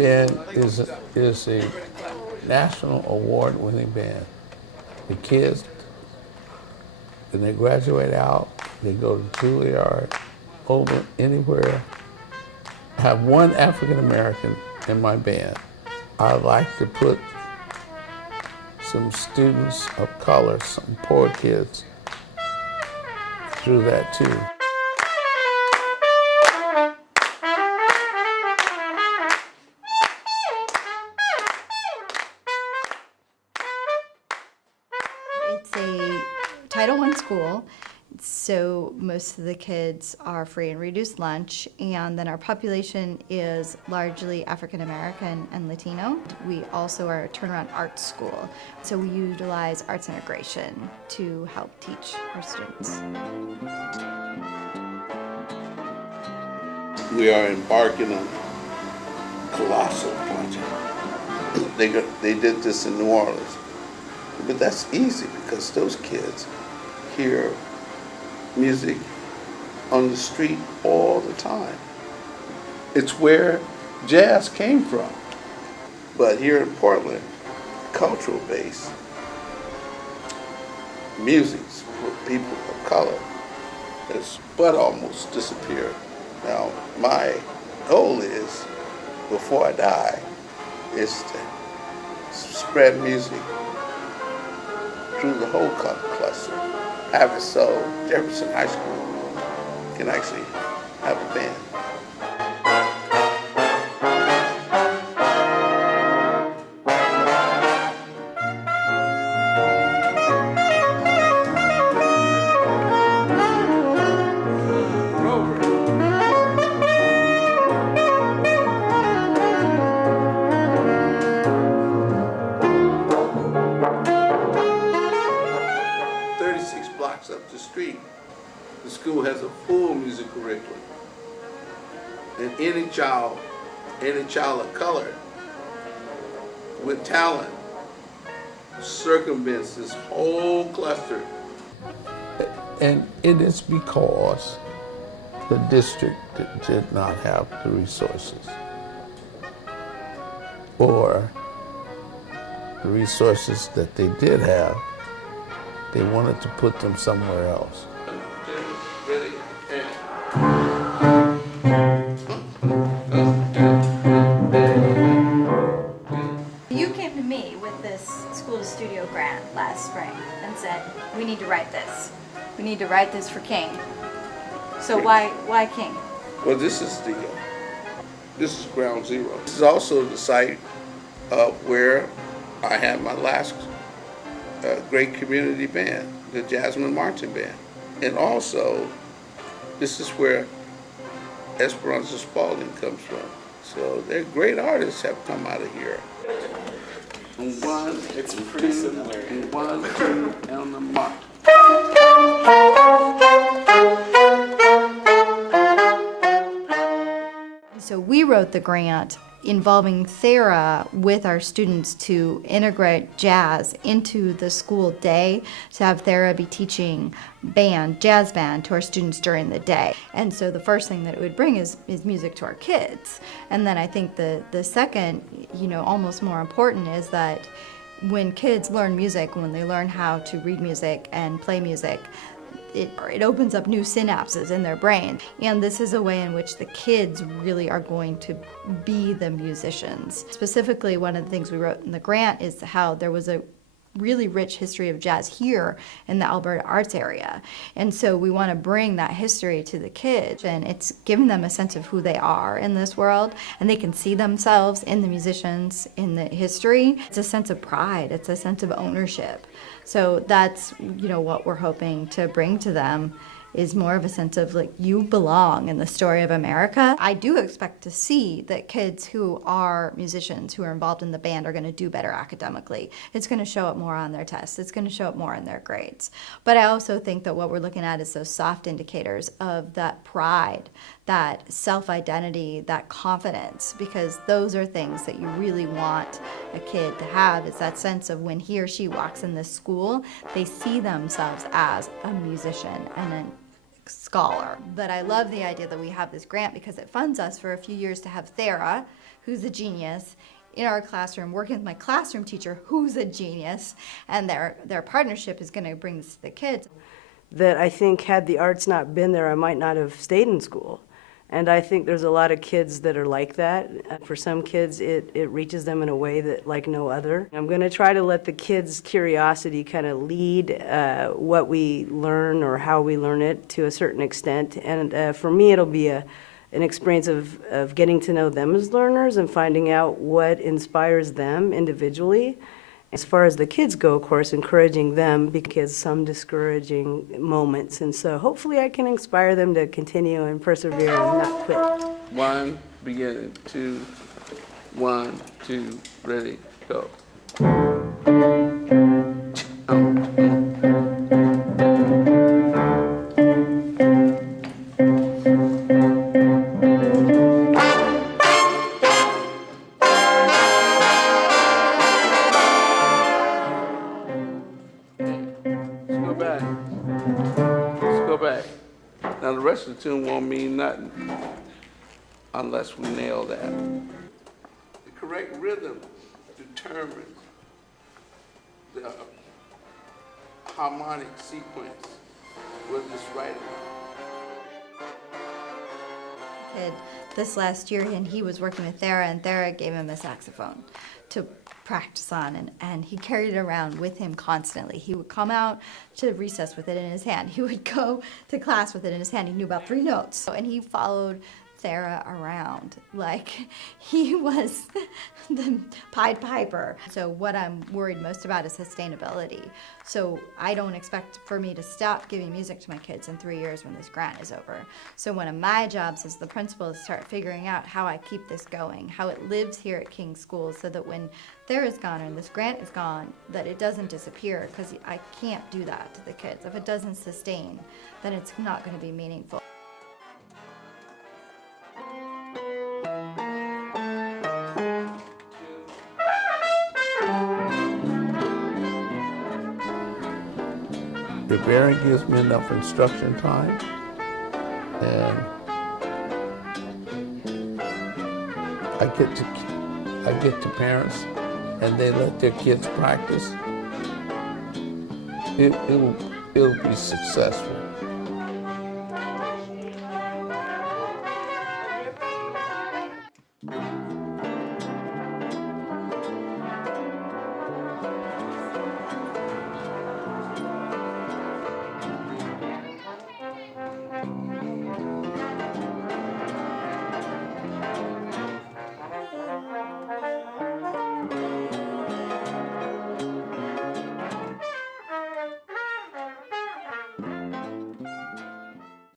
Band is a national award-winning band. The kids, when they graduate out, they go to Juilliard, Oakland, anywhere. I have one African American in my band. I like to put some students of color, some poor kids, through that too. It's a Title I school, so most of the kids are free and reduced lunch, and then our population is largely African American and Latino. We also are a turnaround arts school, so we utilize arts integration to help teach our students. We are embarking on a colossal project. They did this in New Orleans, but that's easy because those kids hear music on the street all the time. It's where jazz came from. But here in Portland, cultural base, music's for people of color has but almost disappeared. Now, my goal is, before I die, is to spread music through the whole cluster. Have it so Jefferson High School can actually have a band. Up the street, the school has a full music curriculum, and any child of color with talent circumvents this whole cluster. And it is because the district did not have the resources, or the resources that they did have, they wanted to put them somewhere else. You came to me with this school to studio grant last spring and said, we need to write this. We need to write this for King. So why King? Well, this is ground zero. This is also the site where I had my last great community band, the Jazzman Marching Band. And also, this is where Esperanza Spalding comes from. So they're great artists have come out of here. And one, it's pretty similar. And 1, 2, and the mark. So we wrote the grant involving Thera with our students to integrate jazz into the school day, to have Thera be teaching jazz band to our students during the day. And so the first thing that it would bring is music to our kids. And then I think the second, almost more important, is that when kids learn music, when they learn how to read music and play music, it opens up new synapses in their brain. And this is a way in which the kids really are going to be the musicians. Specifically, one of the things we wrote in the grant is how there was a really rich history of jazz here in the Alberta arts area. And so we want to bring that history to the kids, and it's giving them a sense of who they are in this world, and they can see themselves in the musicians, in the history. It's a sense of pride, it's a sense of ownership. So that's, what we're hoping to bring to them, is more of a sense of you belong in the story of America. I do expect to see that kids who are musicians, who are involved in the band, are going to do better academically. It's going to show up more on their tests. It's going to show up more in their grades. But I also think that what we're looking at is those soft indicators of that pride, that self-identity, that confidence, because those are things that you really want a kid to have, is that sense of when he or she walks in this school, they see themselves as a musician and a scholar. But I love the idea that we have this grant because it funds us for a few years to have Thera who's a genius, in our classroom, working with my classroom teacher, who's a genius, and their partnership is going to bring this to the kids. That I think had the arts not been there, I might not have stayed in school. And I think there's a lot of kids that are like that. For some kids, it reaches them in a way that like no other. I'm going to try to let the kids' curiosity kind of lead what we learn or how we learn it to a certain extent. And for me, it'll be an experience of getting to know them as learners and finding out what inspires them individually. As far as the kids go, of course, encouraging them because some discouraging moments. And so hopefully I can inspire them to continue and persevere and not quit. One, beginning, two, 1, 2, ready, go. Now the rest of the tune won't mean nothing unless we nail that. The correct rhythm determines the harmonic sequence, whether it's right or not. Kid this last year, and he was working with Thera, and Thera gave him a saxophone to practice on, and he carried it around with him constantly. He would come out to recess with it in his hand. He would go to class with it in his hand. He knew about 3 notes. And he followed Thera around like he was the Pied Piper. So what I'm worried most about is sustainability. So I don't expect for me to stop giving music to my kids in 3 years when this grant is over. So one of my jobs as the principal is start figuring out how I keep this going, how it lives here at King Schools, so that when Thera's gone and this grant is gone, that it doesn't disappear, because I can't do that to the kids. If it doesn't sustain, then it's not going to be meaningful. The bearing gives me enough instruction time, and I get to parents, and they let their kids practice. It'll be successful.